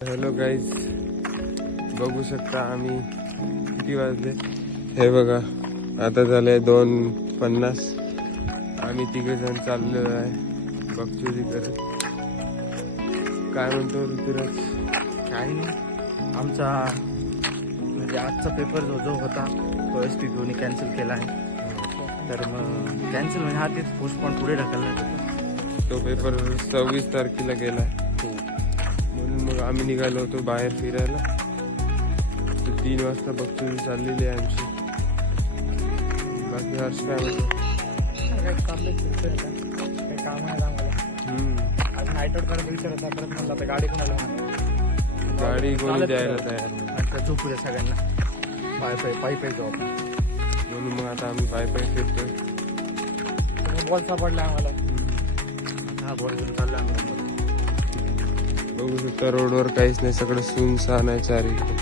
Hello guys, बघू शकता आम्ही किती वाजले हे बघा. आता झाले 2:50. आम्ही तिघे जण चाललेलो आहे बगचुरी करत. काय म्हणतो ऋतुराज? काही नाही, आमचा म्हणजे आजचा पेपर जो होता तो SPPOने कॅन्सल केला आहे. तर मग कॅन्सल म्हणजे हा तेच पोस्टपोन पुढे ढकलण्यात होता. तो पेपर 26 तारखेला गेला म्हणून मग आम्ही निघालो होतो बाहेर फिरायला. तर 3 वाजता बगचुरी चाललेली आहे आमची. बाकी हर्ष काय म्हणतो? काही काम आहे आम्हाला. आज नाईट आउट करायचा विचार होता, परत म्हणलं आता गाडी कोणाला म्हणा, गाडी कोणी द्यायला तयार नाही. आता झोपू द्या सगळ्यांना. पायी जाऊ आपण. म्हणून मग आता आम्ही पायी फिरतोय. बॉल सापडला आम्हाला. हा बॉल घेऊन चाललो आम्ही. बघू शकता रोडवर काहीच नाही, सगळं सुनसान आहे चारीकडे.